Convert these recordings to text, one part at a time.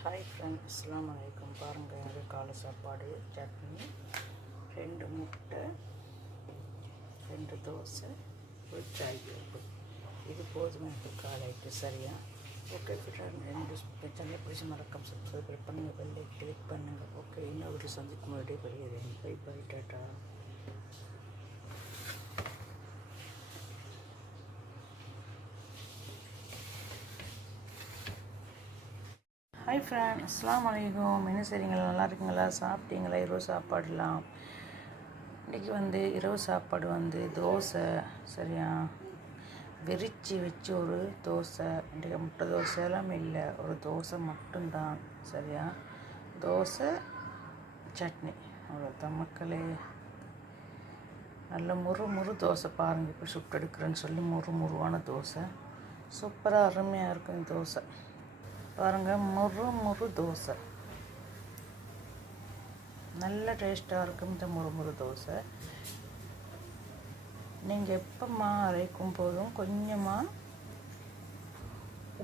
Hi friend இஸ்லாம் வலைக்கம் பாருங்கள் அது காலை சாப்பாடு சட்னி ரெண்டு முட்டை ரெண்டு தோசை ஒரு சாய் பருப்பு. இது போதும் எனக்கு காலைக்கு சரியா? ஓகே ஃப்ரெண்ட் ரெண்டு சேனல் பிடிச்சி மறக்காம சப்ஸ்கிரைப் பண்ணுங்கள் பெல்லை கிளிக் பண்ணுங்கள் ஓகே இன்னொரு சந்திக்கும் முன்னாடியே பெரியது பை பை டாட்டா ஹாய் ஃப்ரெண்ட் அஸ்லாம் வலைக்கும் என்ன செய்றீங்களா நல்லா இருக்கீங்களா? சாப்பிட்டீங்களா? இரவு சாப்பாடுலாம்? இன்றைக்கி வந்து இரவு சாப்பாடு வந்து தோசை சரியா? வெறிச்சு வச்சு ஒரு தோசை இன்றைக்கி முட்டை தோசை எல்லாம் இல்லை. ஒரு தோசை மட்டும்தான் சரியா? தோசை சட்னி. அவ்வளோதான் மக்களே. நல்ல முறு முறு தோசை பாருங்கள் இப்போ சுட்டு எடுக்கிறேன்னு சொல்லி முறு முருவான தோசை. சூப்பராக அருமையாக இருக்கும் இந்த தோசை. பாருங்கள் முறு முறு தோசை. நல்ல டேஸ்ட்டாக இருக்கும் இந்த முறுமுறு தோசை. நீங்கள் எப்போம்மா அரைக்கும் போதும் கொஞ்சமாக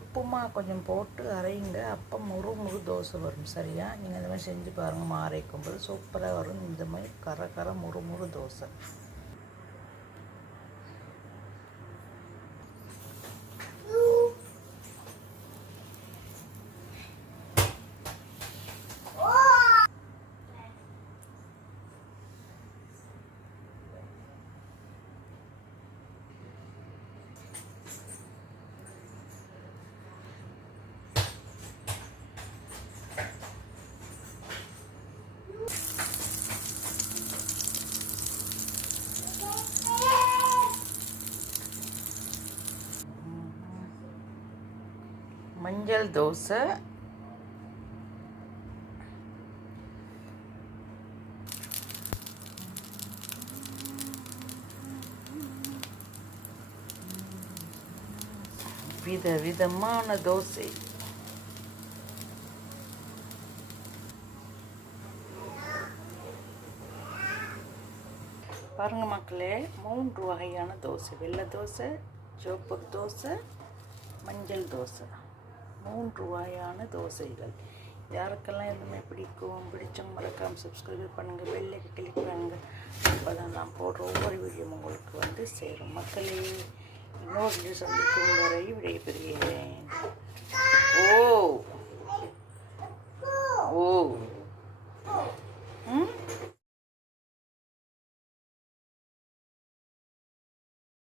உப்புமா கொஞ்சம் போட்டு அரையுங்க. அப்போ முறு முறு தோசை வரும் சரியா? நீங்கள் இந்த மாதிரி செஞ்சு பாருங்கம்மா அரைக்கும் போது சூப்பராக வரும். இந்த மாதிரி கர கர முறு முறு தோசை. மஞ்சள் தோசை. வித விதமான தோசை. பாருங்க மக்களே மூன்று வகையான தோசை. வெள்ளை தோசை சிவப்பு தோசை மஞ்சள் தோசை. மூன்று வகையான தோசைகள். யாருக்கெல்லாம் எதுவுமே பிடிக்கும் பிடிச்சவங்க மறக்காம சப்ஸ்கிரைப் பண்ணுங்கள் பெல்லைக்கு கிளிக் பண்ணுங்கள் அப்போ தான் நான் போடுற ஒவ்வொரு வீடியோ உங்களுக்கு வந்து சேரும். மக்களே இன்னொரு வீடியோ சந்திக்கும் வரை விடைபெறுகிறேன்.